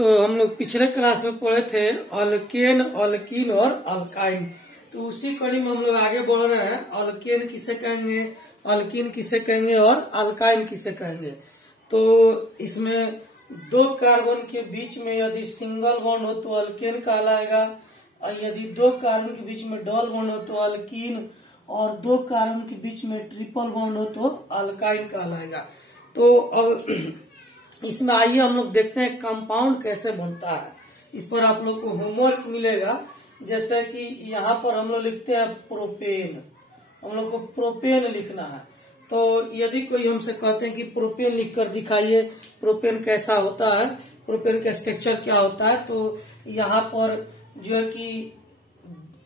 तो हम लोग पिछले क्लास में पढ़े थे अल्केन, अल्कीन और अल्काइन। तो उसी कड़ी में हम लोग आगे बढ़ रहे हैं। अल्केन किसे कहेंगे, अल्कीन किसे कहेंगे और अल्काइन किसे कहेंगे। तो इसमें दो कार्बन के बीच में यदि सिंगल बॉन्ड हो तो अल्केन कहलाएगा, और यदि दो कार्बन के बीच में डबल बॉन्ड हो तो अल्कीन, और दो कार्बन के बीच में ट्रिपल बॉन्ड हो तो अल्काइन कहलाएगा। तो अब इसमें आइए हम लोग देखते हैं कंपाउंड कैसे बनता है। इस पर आप लोग को होमवर्क मिलेगा। जैसे कि यहाँ पर हम लोग लिखते हैं प्रोपेन, हम लोग को प्रोपेन लिखना है। तो यदि कोई हमसे कहते हैं कि प्रोपेन लिखकर दिखाइए, प्रोपेन कैसा होता है, प्रोपेन का स्ट्रक्चर क्या होता है, तो यहाँ पर जो है कि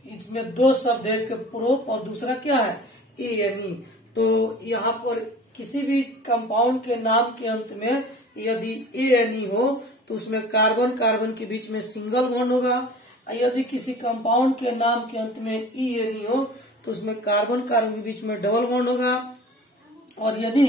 इसमें दो शब्द है, एक प्रोप और दूसरा क्या है एनी। तो यहाँ पर किसी भी कंपाउंड के नाम के अंत में यदि एनी हो तो उसमें कार्बन कार्बन के बीच में सिंगल बॉन्ड होगा। यदि किसी कंपाउंड के नाम के अंत में एनी हो तो उसमें कार्बन कार्बन के बीच में डबल बॉन्ड होगा। और यदि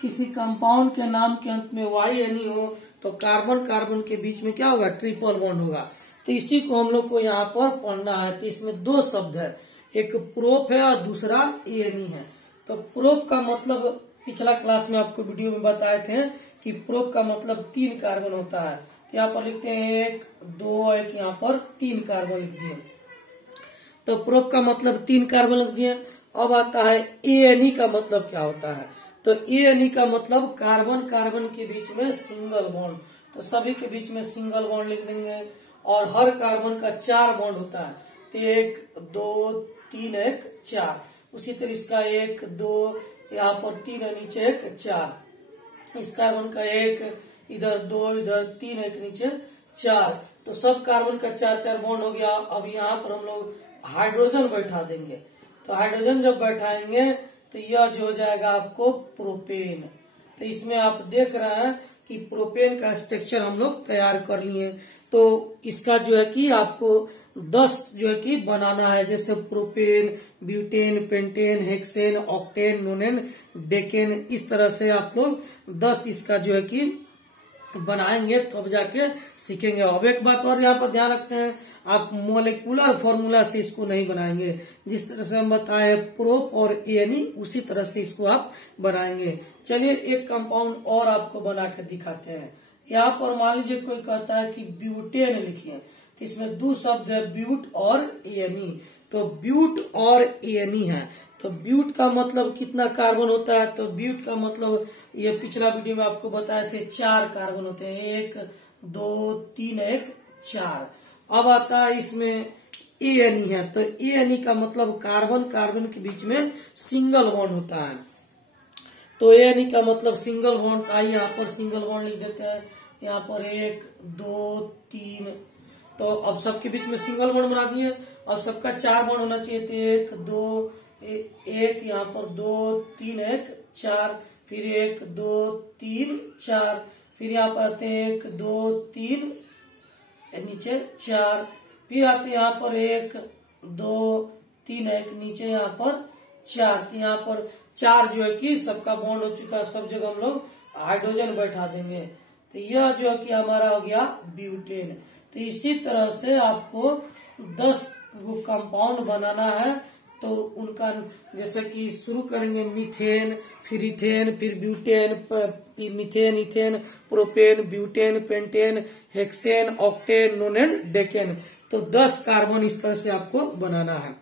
किसी कंपाउंड के नाम के अंत में YNE हो तो कार्बन कार्बन के बीच में क्या होगा, ट्रिपल बॉन्ड होगा। तो इसी को हम लोग को यहाँ पर पढ़ना है। तो इसमें दो शब्द है, एक प्रोप है और दूसरा एनी है। तो प्रोप का मतलब पिछला क्लास में आपको वीडियो में बताए थे कि प्रोप का मतलब 3 कार्बन होता है। तो यहाँ पर लिखते हैं 1 2 1, यहाँ पर 3 कार्बन लिख दिए। तो प्रोप का मतलब 3 कार्बन लिख दिए। अब आता है एनी का मतलब क्या होता है। तो एनी का मतलब कार्बन कार्बन के बीच में सिंगल बॉन्ड। तो सभी के बीच में सिंगल बॉन्ड लिख देंगे, और हर कार्बन का 4 बॉन्ड होता है। तो 1 2 3 1 4। उसी तरह इसका 1 2, यहाँ पर 3 है, नीचे 1 4। इस कार्बन का 1, इधर 2, इधर 3 1 नीचे 4। तो सब कार्बन का 4 बॉन्ड हो गया। अब यहाँ पर हम लोग हाइड्रोजन बैठा देंगे। तो हाइड्रोजन जब बैठाएंगे तो यह जो हो जाएगा आपको प्रोपेन। तो इसमें आप देख रहे हैं कि प्रोपेन का स्ट्रक्चर हम लोग तैयार कर लिए। तो इसका जो है कि आपको 10 जो है कि बनाना है, जैसे propane, butane, pentane, hexane, octane, नोनेन, decane. इस तरह से आप लोग 10 इसका जो है कि बनाएंगे, तो अब जाके सीखेंगे। अब एक बात और यहाँ पर ध्यान रखते हैं, आप मोलिकुलर फॉर्मूला से इसको नहीं बनाएंगे। जिस तरह से हम बताए प्रोप और एनी, उसी तरह से इसको आप बनाएंगे। चलिए एक कंपाउंड और आपको बना के दिखाते हैं। यहाँ पर मान लीजिए कोई कहता है कि ब्यूटेन लिखिए, तो इसमें 2 शब्द है, ब्यूट और एनी। तो ब्यूट और एनी है। तो ब्यूट का मतलब कितना कार्बन होता है, तो ब्यूट का मतलब ये पिछला वीडियो में आपको बताए थे 4 कार्बन होते हैं, 1 2 3 1 4। अब आता है इसमें एनी है। तो एनी का मतलब कार्बन कार्बन के बीच में सिंगल बॉन्ड होता है। तो एनी का मतलब सिंगल बॉन्ड। आइए यहाँ पर सिंगल बॉन्ड लिख देते हैं, यहाँ पर 1 2 3। तो अब सबके बीच में सिंगल बॉन्ड बना दिए। अब सबका 4 बॉन्ड होना चाहिए। तो 1 2 1, यहाँ पर 2 3 1 4, फिर 1 2 3 4, फिर यहाँ पर आते हैं 1 2 3 नीचे 4, फिर आते हैं यहाँ पर 1 2 3 1 नीचे यहाँ पर 4। तो यहाँ पर 4 जो है कि सबका बॉन्ड हो चुका है, सब जगह हम लोग हाइड्रोजन बैठा देंगे। तो यह जो है कि हमारा हो गया ब्यूटेन। तो इसी तरह से आपको 10 कंपाउंड बनाना है। तो उनका जैसे कि शुरू करेंगे मीथेन, फिर इथेन, फिर butane, methane, ethane, propane, butane, pentane, hexane, octane, नोनेन, decane. तो 10 कार्बन इस तरह से आपको बनाना है।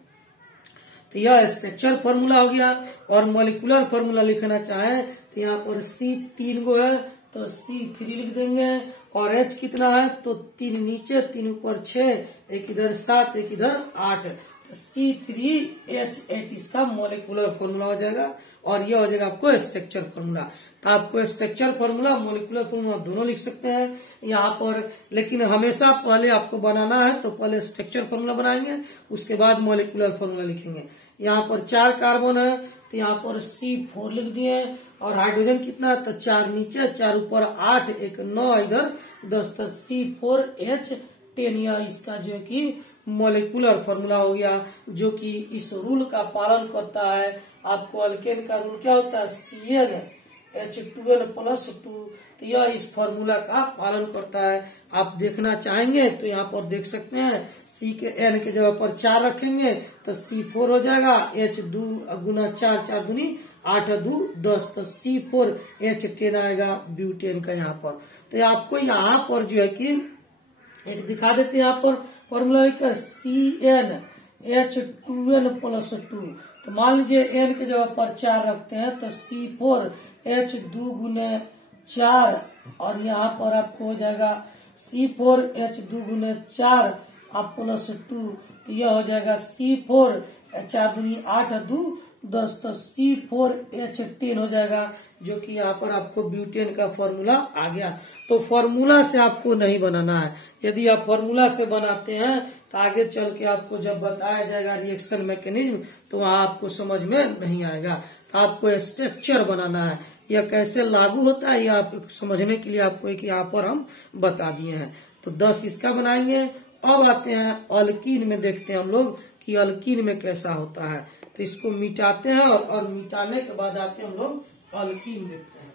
तो यह स्ट्रक्चर फॉर्मूला हो गया। और मॉलिक्यूलर फॉर्मूला लिखना चाहे तो यहाँ पर C3 गो है, तो C3 लिख देंगे। और H कितना है, तो 3 नीचे 3 ऊपर 6, एक इधर 7 एक इधर 8। तो C3H8 इसका मॉलिक्यूलर फॉर्मूला हो जाएगा। और यह हो जाएगा आपको स्ट्रक्चर फॉर्मूला। तो आपको स्ट्रक्चर फॉर्मूला, मॉलिक्यूलर फॉर्मूला दोनों लिख सकते हैं यहाँ पर। लेकिन हमेशा पहले आपको बनाना है तो पहले स्ट्रक्चर फॉर्मूला बनाएंगे, उसके बाद मॉलिक्यूलर फॉर्मूला लिखेंगे। यहाँ पर 4 कार्बन है, तो यहाँ पर C4 लिख दिए। और हाइड्रोजन कितना है, तो 4 नीचे 4 ऊपर 8, एक 9 इधर 10। तो C4H10 यह इसका जो है कि मॉलिक्यूलर फॉर्मूला हो गया, जो कि इस रूल का पालन करता है। आपको अल्केन का रूल क्या होता है, CN H2n+2। तो यह इस फॉर्मूला का पालन करता है। आप देखना चाहेंगे तो यहाँ पर देख सकते हैं, C के N के जगह पर 4 रखेंगे तो C4 हो जाएगा। H2 गुना 4, 4 दूनी 8 2 10, तो C4H10 आएगा ब्यूटेन का यहाँ पर। तो आपको यहाँ पर जो है कि एक दिखा देते हैं, यहाँ पर फॉर्मूला लिखकर CnH2n+2। तो मान लीजिए N के जगह पर 4 रखते हैं तो C4H2 गुने 4, और यहाँ पर आपको हो जाएगा C4H2 गुने 4 आप +2। तो यह हो जाएगा C4 4 दूनी 8 2 10, तो C4H10 हो जाएगा, जो कि यहाँ पर आपको ब्यूटेन का फॉर्मूला आ गया। तो फॉर्मूला से आपको नहीं बनाना है। यदि आप फॉर्मूला से बनाते हैं तो आगे चल के आपको जब बताया जाएगा रिएक्शन मैकेनिज्म तो वहाँ आपको समझ में नहीं आएगा। तो आपको स्ट्रक्चर बनाना है, यह कैसे लागू होता है यह आप समझने के लिए आपको एक यहाँ पर हम बता दिए हैं। तो 10 इसका बनाएंगे। अब आते हैं अल्कीन में, देखते हैं हम लोग कि अल्कीन में कैसा होता है। तो इसको मिटाते हैं और मिटाने के बाद आते हैं हम लोग अल्कीन देखते हैं।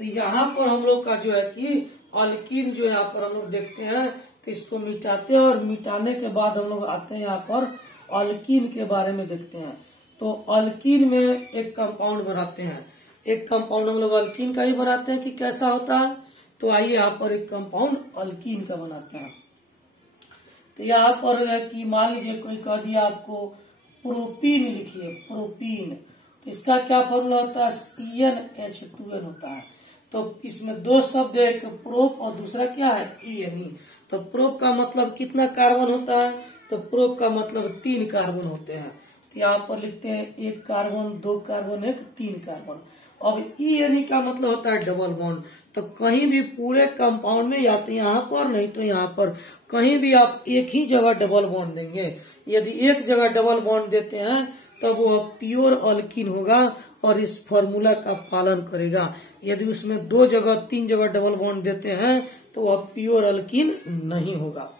तो यहाँ पर हम लोग का जो है कि अल्कीन जो यहाँ पर हम लोग देखते हैं, तो इसको मिटाते हैं और मिटाने के बाद हम लोग आते हैं यहाँ पर अल्कीन के बारे में देखते हैं। तो अल्कीन में एक कंपाउंड बनाते हैं, एक कंपाउंड हम लोग अल्कीन का ही बनाते हैं कि कैसा होता है। तो आइए यहाँ पर एक कंपाउंड अल्कीन का बनाते हैं। तो यहाँ पर है कि मान लीजिए कोई कह दिया आपको प्रोपीन लिखिए, प्रोपीन, तो इसका क्या फॉर्मूला होता है, CnH2n होता है। तो इसमें दो शब्द है, एक प्रोप और दूसरा क्या है, ENE। तो प्रोप का मतलब कितना कार्बन होता है, तो प्रोप का मतलब 3 कार्बन होते हैं। तो यहाँ पर लिखते हैं 1 कार्बन, 2 कार्बन, 3 कार्बन। अब ENE का मतलब होता है डबल बॉन्ड। तो कहीं भी पूरे कंपाउंड में या तो यहाँ पर नहीं तो यहाँ पर कहीं भी आप एक ही जगह डबल बॉन्ड देंगे। यदि एक जगह डबल बॉन्ड देते हैं तब वो प्योर अल्कीन होगा और इस फॉर्मूला का पालन करेगा। यदि उसमें 2 जगह 3 जगह डबल बॉन्ड देते हैं तो वह प्योर अल्कीन नहीं होगा।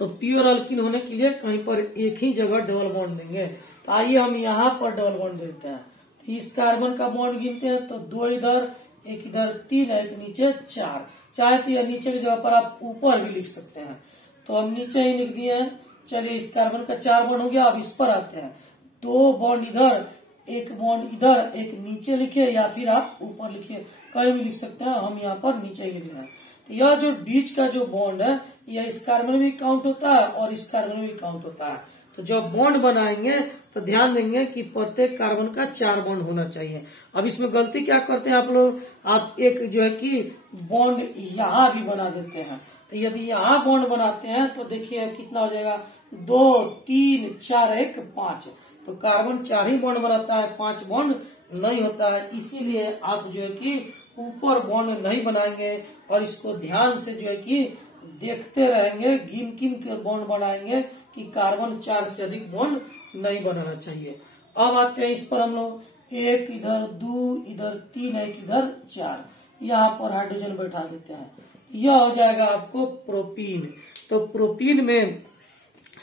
तो प्योर अल्कीन होने के लिए कहीं पर एक ही जगह डबल बॉन्ड देंगे। तो आइए हम यहाँ पर डबल बॉन्ड देते हैं। तो इस कार्बन का बॉन्ड गिनते हैं तो 2 इधर, 1 इधर, 3 है, 1 नीचे 4। चाहे तो यह नीचे की जगह पर आप ऊपर भी लिख सकते हैं। तो हम नीचे ही लिख दिए हैं। चलिए इस कार्बन का 4 बॉन्ड हो गया। अब इस पर आते हैं, 2 बॉन्ड इधर, 1 बॉन्ड इधर, 1 नीचे लिखिए या फिर आप ऊपर लिखिए, कहीं भी लिख सकते हैं। हम यहाँ पर नीचे ही लिख रहे हैं। तो यह जो बीच का जो बॉन्ड है यह इस कार्बन में भी काउंट होता है और इस कार्बन में भी काउंट होता है। तो जब बॉन्ड बनाएंगे तो ध्यान देंगे कि प्रत्येक कार्बन का 4 बॉन्ड होना चाहिए। अब इसमें गलती क्या करते हैं आप लोग, आप एक जो है कि बॉन्ड यहाँ भी बना देते हैं। तो यदि यहाँ बॉन्ड बनाते हैं तो देखिए कितना हो जाएगा, 2 3 4 1 5। तो कार्बन 4 ही बॉन्ड बनाता है, 5 बॉन्ड नहीं होता है। इसीलिए आप जो है कि ऊपर बॉन्ड नहीं बनाएंगे और इसको ध्यान से जो है कि देखते रहेंगे, गिन गिन के बॉन्ड बनाएंगे कि कार्बन 4 से अधिक बॉन्ड नहीं बनाना चाहिए। अब आते हैं इस पर हम लोग, 1 इधर, 2 इधर, 3 1 इधर, 4, यहाँ पर हाइड्रोजन बैठा देते हैं। यह हो जाएगा आपको प्रोपीन। तो प्रोपीन में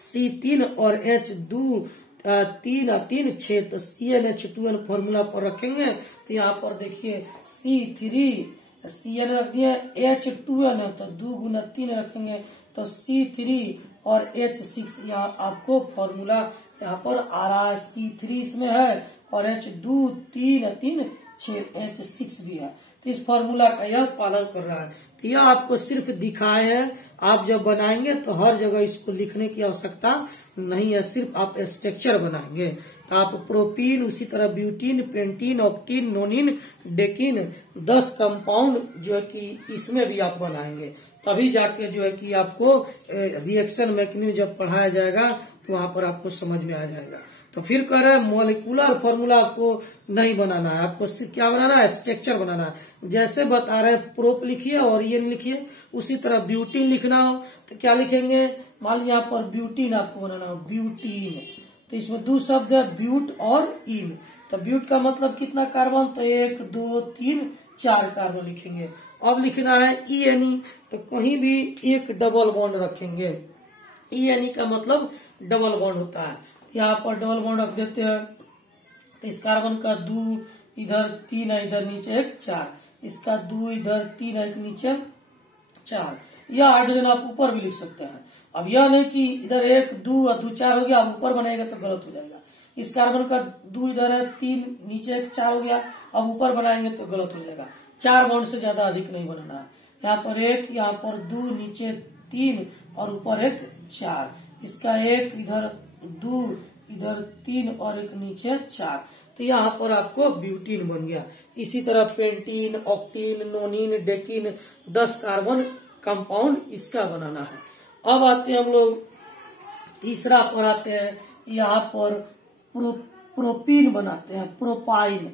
C3 और H2 3 3 6, तो CnH2n फॉर्मूला पर रखेंगे। तो यहाँ पर देखिए C3 Cn रख दिया, H2n है तो 2 गुना 3 रखेंगे तो C3 और H6। यहाँ आपको फॉर्मूला यहाँ पर आ रहा है, C3 इसमें है और H2 3 3 6 H6 भी है। तो इस फॉर्मूला का यह पालन कर रहा है। तो यह आपको सिर्फ दिखाए हैं, आप जब बनाएंगे तो हर जगह इसको लिखने की आवश्यकता नहीं है, सिर्फ आप स्ट्रक्चर बनाएंगे। तो आप प्रोपीन, उसी तरह butene, pentene, octene, nonene, decene 10 compound जो है कि इसमें भी आप बनाएंगे, तभी जाके जो है कि आपको रिएक्शन मैकेनिज्म जब पढ़ाया जाएगा तो वहां पर आपको समझ में आ जाएगा। तो फिर कह रहे हैं मॉलिक्यूलर फॉर्मूला आपको नहीं बनाना है, आपको सिर्फ क्या बनाना है, स्ट्रक्चर बनाना है। जैसे बता रहे हैं प्रोप लिखिए और EN लिखिए, उसी तरह ब्यूटीन लिखना हो तो क्या लिखेंगे, मान लीजिए यहाँ पर ब्यूटीन आपको बनाना हो, ब्यूटीन। तो इसमें 2 शब्द है, ब्यूट और इन। तो ब्यूट का मतलब कितना कार्बन, तो 1 2 3 4 कार्बन लिखेंगे। अब लिखना है ENE, तो कहीं भी एक डबल बॉन्ड रखेंगे। ENE का मतलब डबल बॉन्ड होता है। यहाँ पर डबल बॉन्ड रख देते हैं। तो इस कार्बन का 2 इधर 3 है, इधर नीचे एक 4, इसका 2 इधर 3 है, नीचे 4। यह हाइड्रोजन आप ऊपर भी लिख सकते हैं। अब यह नहीं कि इधर 1 2 और 2 4 हो गया, अब ऊपर बनाएगा तो गलत हो जाएगा। इस कार्बन का 2 इधर है, 3 नीचे एक 4 हो गया, अब ऊपर बनाएंगे तो गलत हो जाएगा। 4 बॉन्ड से ज्यादा अधिक नहीं बनाना है। यहाँ पर 1, यहाँ पर 2, नीचे 3 और ऊपर एक 4। इसका 1 इधर 2 इधर 3 और एक नीचे 4। तो यहाँ पर आपको ब्यूटीन बन गया। इसी तरह pentene, octene, nonene, decene 10 carbon compound इसका बनाना है। अब आते हैं हम लोग तीसरा पर आते हैं। यहाँ पर प्रोपीन बनाते हैं, प्रोपाइन।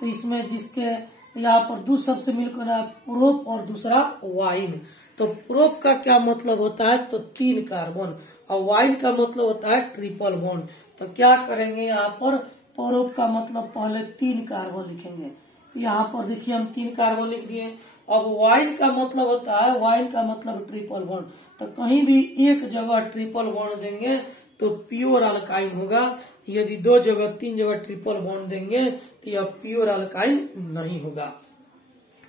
तो इसमें जिसके यहाँ पर 2 शब्द से मिलकर है प्रोप और दूसरा वाइन। तो प्रोप का क्या मतलब होता है, तो 3 कार्बन, और वाइन का मतलब होता है ट्रिपल बॉन्ड। तो क्या करेंगे, यहाँ पर प्रोप का मतलब पहले 3 कार्बन लिखेंगे। यहाँ पर देखिए हम 3 कार्बन लिख दिए। अब वाइन का मतलब होता है, वाइन का मतलब ट्रिपल बॉन्ड। तो कहीं भी एक जगह ट्रिपल बॉन्ड देंगे तो प्योर अल्काइन होगा। यदि 2 जगह 3 जगह ट्रिपल बॉन्ड देंगे तो यह प्योर अल्काइन नहीं होगा।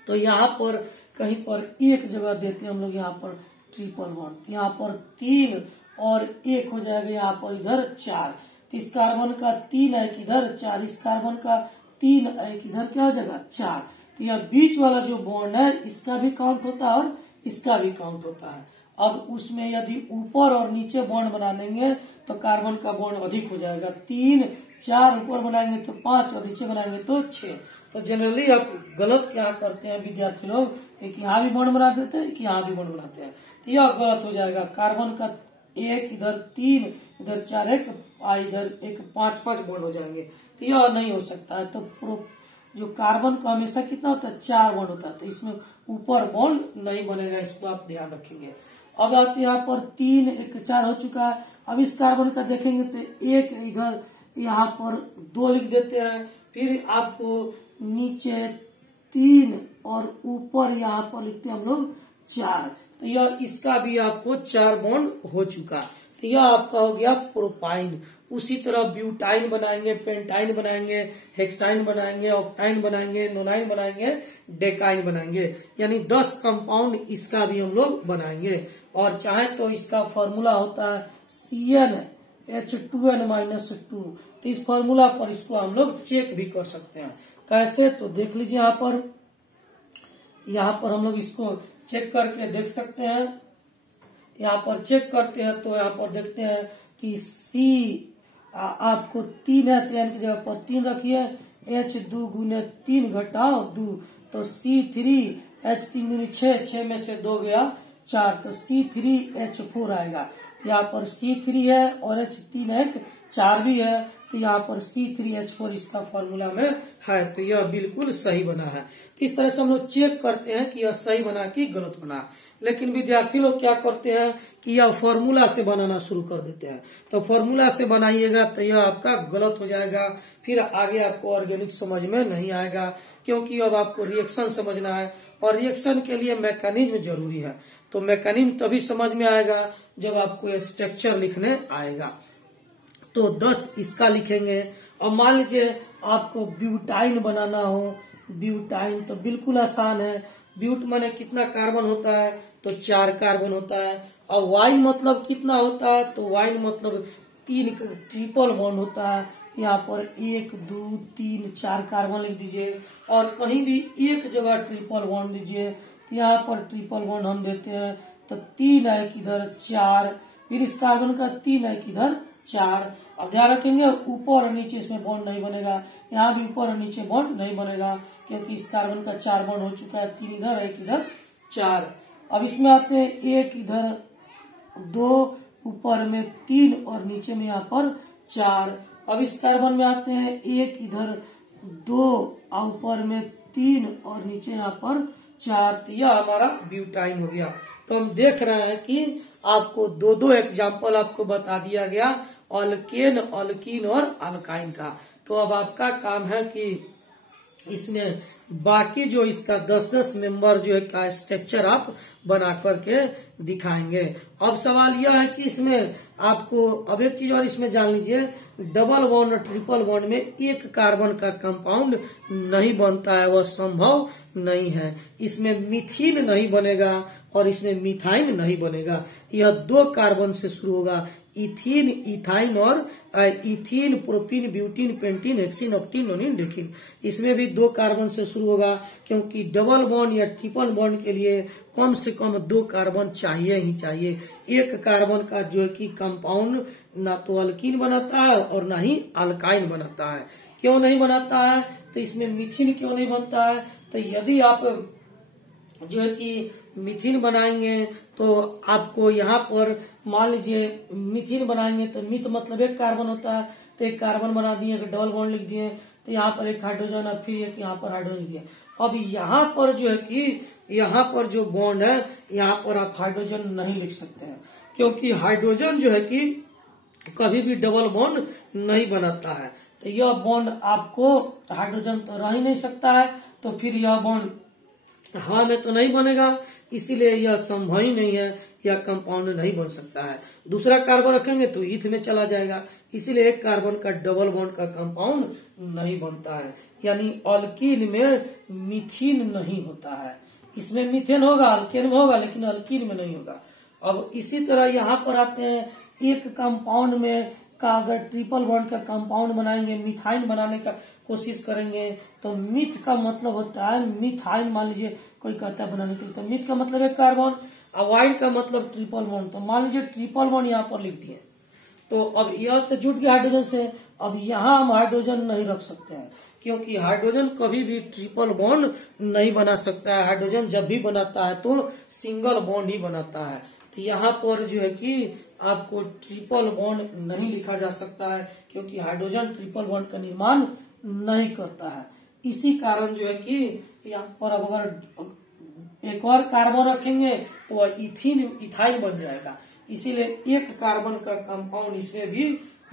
तो यहाँ पर कहीं पर एक जगह देते हैं हम लोग, यहाँ पर ट्रिपल बॉन्ड, यहाँ पर 3 और 1 हो जाएगा, यहाँ पर इधर 4। तो इस कार्बन का 3 है इधर 4, इस कार्बन का 3 है इधर क्या हो जाएगा 4। तो यह बीच वाला जो बॉन्ड है इसका भी काउंट होता है और इसका भी काउंट होता है। अब उसमें यदि ऊपर और नीचे बॉन्ड बना देंगे तो कार्बन का बॉन्ड अधिक हो जाएगा। 3 4 ऊपर बनाएंगे तो 5 और नीचे बनाएंगे तो 6। तो जनरली आप गलत क्या करते हैं विद्यार्थी लोग, एक यहाँ भी बॉन्ड बना देते हैं, एक यहाँ भी बॉन्ड बनाते हैं, तो यह गलत हो जाएगा। कार्बन का 1 इधर 3 इधर 4 एक इधर एक 5 बॉन्ड हो जाएंगे, तो यह नहीं हो सकता है। तो जो कार्बन का हमेशा कितना होता है 4 बॉन्ड होता है, तो इसमें ऊपर बॉन्ड नहीं बनेगा, इसको आप ध्यान रखेंगे। अब आते यहाँ पर 3 1 4 हो चुका है। अब इस कार्बन का देखेंगे तो 1 इधर यहाँ पर 2 लिख देते हैं, फिर आपको नीचे 3 और ऊपर यहाँ पर लिखते हैं हम लोग 4। तो यह इसका भी आपको 4 बॉन्ड हो चुका। तो यह आपका हो गया प्रोपाइन। उसी तरह ब्यूटाइन बनाएंगे, पेंटाइन बनाएंगे, हेक्साइन बनाएंगे, ऑक्टाइन बनाएंगे, नोनाइन बनाएंगे, डेकाइन बनाएंगे, यानी 10 कंपाउंड इसका भी हम लोग बनाएंगे। और चाहे तो इसका फॉर्मूला होता है CnH2n-2। तो इस फॉर्मूला पर इसको हम लोग चेक भी कर सकते हैं। कैसे, तो देख लीजिए यहाँ पर हम लोग इसको चेक करके देख सकते हैं। यहाँ पर चेक करते हैं तो यहाँ पर देखते हैं कि C आपको 3 है, तो n की जगह पर 3 रखिए, H 2 गुने 3 घटाओ 2, तो C3H 3 गुने 6 में से 2 गया 4, तो C3H4 आएगा। तो यहाँ पर C3 है और H 3 है 4 भी है, तो यहाँ पर C3H4 इसका फॉर्मूला में है, तो यह बिल्कुल सही बना है। तो इस तरह से हम लोग चेक करते हैं कि यह सही बना कि गलत बना। लेकिन विद्यार्थी लोग क्या करते हैं कि यह फॉर्मूला से बनाना शुरू कर देते हैं। तो फॉर्मूला से बनाइएगा तो यह आपका गलत हो जाएगा, फिर आगे आपको ऑर्गेनिक समझ में नहीं आएगा, क्योंकि अब आपको रिएक्शन समझना है और रिएक्शन के लिए मैकेनिज्म जरूरी है। तो मैकेनिज्म तभी समझ में आएगा जब आपको स्ट्रक्चर लिखने आएगा। तो 10 इसका लिखेंगे। और मान लीजिए आपको ब्यूटाइन बनाना हो, ब्यूटाइन तो बिल्कुल आसान है। ब्यूट माने कितना कार्बन होता है, तो 4 कार्बन होता है। और वाइन मतलब कितना होता है, तो वाइन मतलब 3 ट्रिपल बॉन्ड होता है। यहाँ पर 1 2 3 4 कार्बन लिख दीजिए, और कहीं भी एक जगह ट्रिपल बॉन्ड दीजिए। यहाँ पर ट्रिपल बॉन्ड हम देते हैं, तो 3 है इधर 4, फिर इस कार्बन का 3 है इधर 4। अब ध्यान रखेंगे ऊपर और नीचे इसमें बॉन्ड नहीं बनेगा, यहाँ भी ऊपर और नीचे बॉन्ड नहीं बनेगा, क्योंकि इस कार्बन का 4 बॉन्ड हो चुका है, 3 इधर 1 इधर 4। अब इसमें आते हैं 1 इधर 2 ऊपर में 3 और नीचे में यहाँ पर 4। अब इस कार्बन में आते हैं 1 इधर 2 ऊपर में 3 और नीचे यहाँ पर 4। तो यह हमारा ब्यूटाइन हो गया। तो हम देख रहे हैं कि आपको 2 एग्जाम्पल आपको बता दिया गया, अल्केन, अल्कीन और अल्काइन का। तो अब आपका काम है कि इसमें बाकी जो इसका 10-10 मेंबर जो है का स्ट्रक्चर आप बना करके दिखाएंगे। अब सवाल यह है कि इसमें आपको अब एक चीज और इसमें जान लीजिए, डबल बॉन्ड और ट्रिपल बॉन्ड में एक कार्बन का कंपाउंड नहीं बनता है, वह संभव नहीं है। इसमें मिथीन नहीं बनेगा और इसमें मिथाइन नहीं बनेगा। यह 2 कार्बन से शुरू होगा, इथीन, इथाइन और ethene, propene, butene, pentene, hexene, octene, nonene, decene. इसमें भी 2 कार्बन से शुरू होगा, क्योंकि डबल बॉन्ड या ट्रिपल बॉन्ड के लिए कम से कम 2 कार्बन चाहिए ही चाहिए। एक कार्बन का जो है कि कंपाउंड ना तो अल्कीन बनाता है और ना ही अल्काइन बनाता है। क्यों नहीं बनाता है? तो इसमें मिथीन क्यों नहीं बनता है? तो यदि आप जो है कि मिथीन बनाएंगे तो आपको यहाँ पर मान लीजिए मिथीन बनाएंगे तो मिथ मतलब एक कार्बन होता है, तो एक कार्बन बना दिए, डबल बॉन्ड लिख दिए, तो यहाँ पर एक हाइड्रोजन और फिर एक यहाँ पर हाइड्रोजन लिख दिए। अब यहाँ पर जो है कि यहाँ पर जो बॉन्ड है यहाँ पर आप हाइड्रोजन नहीं लिख सकते हैं, क्योंकि हाइड्रोजन जो है कि कभी भी डबल बॉन्ड नहीं बनाता है। तो यह बॉन्ड आपको हाइड्रोजन तो रह ही नहीं सकता है, तो फिर यह बॉन्ड हवा में तो नहीं बनेगा, इसीलिए यह संभव ही नहीं है, यह कंपाउंड नहीं बन सकता है। दूसरा कार्बन रखेंगे तो ईथ में चला जाएगा, इसीलिए एक कार्बन का डबल बॉन्ड का कंपाउंड नहीं बनता है। यानी अल्कीन में मिथीन नहीं होता है। इसमें मीथेन होगा, अल्केन में होगा, लेकिन अल्कीन में नहीं होगा। अब इसी तरह यहाँ पर आते हैं, एक कंपाउंड में का अगर ट्रिपल बॉन्ड का कंपाउंड बनाएंगे, मिथाइन बनाने का कोशिश करेंगे, तो मिथ का मतलब होता है मिथाइन। मान लीजिए कोई कहता है बनाने के लिए, तो मिथ का मतलब एक कार्बन, अवाइन का मतलब ट्रिपल बॉन्ड। तो मान लीजिए ट्रिपल बॉन्ड यहाँ पर लिख दिए, तो अब यह तो जुट गया हाइड्रोजन से। अब यहाँ हम हाइड्रोजन नहीं रख सकते हैं, क्योंकि हाइड्रोजन कभी भी ट्रिपल बॉन्ड नहीं बना सकता है। हाइड्रोजन जब भी बनाता है तो सिंगल बॉन्ड ही बनाता है। तो यहाँ पर जो है कि आपको ट्रिपल बॉन्ड नहीं लिखा जा सकता है, क्योंकि हाइड्रोजन ट्रिपल बॉन्ड का निर्माण नहीं करता है। इसी कारण जो है कि यहाँ पर अब अगर एक और कार्बन रखेंगे तो वह इथाइन बन जाएगा। इसीलिए एक कार्बन का कंपाउंड इसमें भी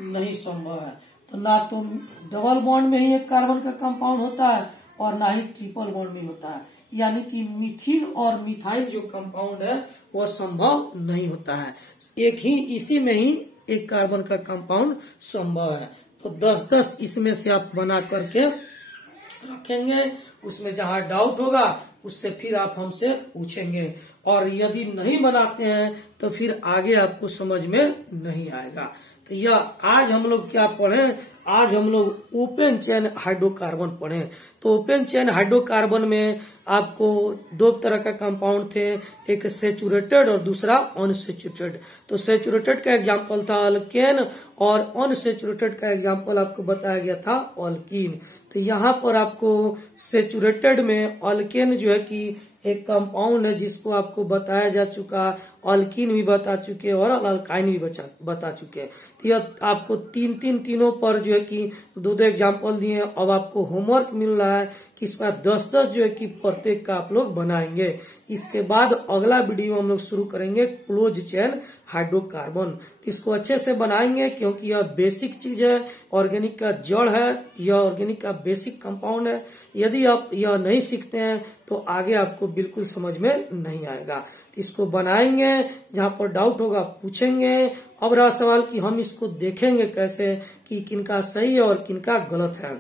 नहीं संभव है। तो ना तो डबल बॉन्ड में ही एक कार्बन का कंपाउंड होता है और ना ही ट्रिपल बॉन्ड में होता है। यानी कि मिथीन और मिथाइल जो कंपाउंड है वह संभव नहीं होता है। एक ही इसी में ही एक कार्बन का कंपाउंड संभव है। तो 10-10 इसमें से आप बना करके रखेंगे, उसमें जहां डाउट होगा उससे फिर आप हमसे पूछेंगे, और यदि नहीं बनाते हैं तो फिर आगे आपको समझ में नहीं आएगा। तो यह आज हम लोग क्या पढ़े, आज हम लोग ओपन चेन हाइड्रोकार्बन पढ़े। तो ओपन चेन हाइड्रोकार्बन में आपको 2 तरह का कंपाउंड थे, एक सेचुरेटेड और दूसरा अनसेचुरेटेड। तो सेचुरेटेड का एग्जांपल था अल्केन और अनसेचुरेटेड का एग्जांपल आपको बताया गया था अल्कीन। तो यहाँ पर आपको सेचुरेटेड में अल्केन जो है कि एक कंपाउंड है जिसको आपको बताया जा चुका, अल्कीन भी बता चुके और अल्काइन भी बता चुके। तो यह आपको तीनों पर जो है कि 2 एग्जाम्पल दिए। अब आपको होमवर्क मिल रहा है कि इस बार 10-10 जो है कि प्रत्येक का आप लोग बनाएंगे। इसके बाद अगला वीडियो हम लोग शुरू करेंगे क्लोज चेन हाइड्रोकार्बन। इसको अच्छे से बनाएंगे, क्योंकि यह बेसिक चीज है, ऑर्गेनिक का जड़ है, यह ऑर्गेनिक का बेसिक कंपाउंड है। यदि आप यह नहीं सीखते हैं तो आगे आपको बिल्कुल समझ में नहीं आएगा। इसको बनाएंगे, जहां पर डाउट होगा पूछेंगे। अब रहा सवाल कि हम इसको देखेंगे कैसे कि किनका सही है और किनका गलत है।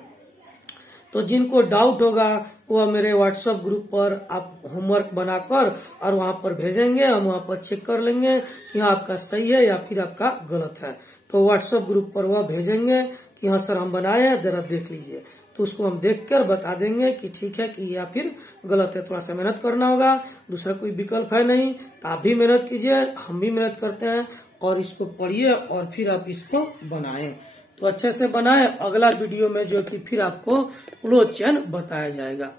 तो जिनको डाउट होगा वह मेरे व्हाट्सएप ग्रुप पर आप होमवर्क बनाकर और वहां पर भेजेंगे, हम वहां पर चेक कर लेंगे कि आपका सही है या फिर आपका गलत है। तो व्हाट्सएप ग्रुप पर वह भेजेंगे कि हाँ सर हम बनाए हैं, जरा देख लीजिए। तो उसको हम देखकर बता देंगे कि ठीक है कि या फिर गलत है। थोड़ा सा मेहनत करना होगा, दूसरा कोई विकल्प है नहीं। तो आप भी मेहनत कीजिए, हम भी मेहनत करते हैं, और इसको पढ़िए और फिर आप इसको बनाएं। तो अच्छे से बनाएं। अगला वीडियो में जो कि फिर आपको क्लोज चेन बताया जाएगा।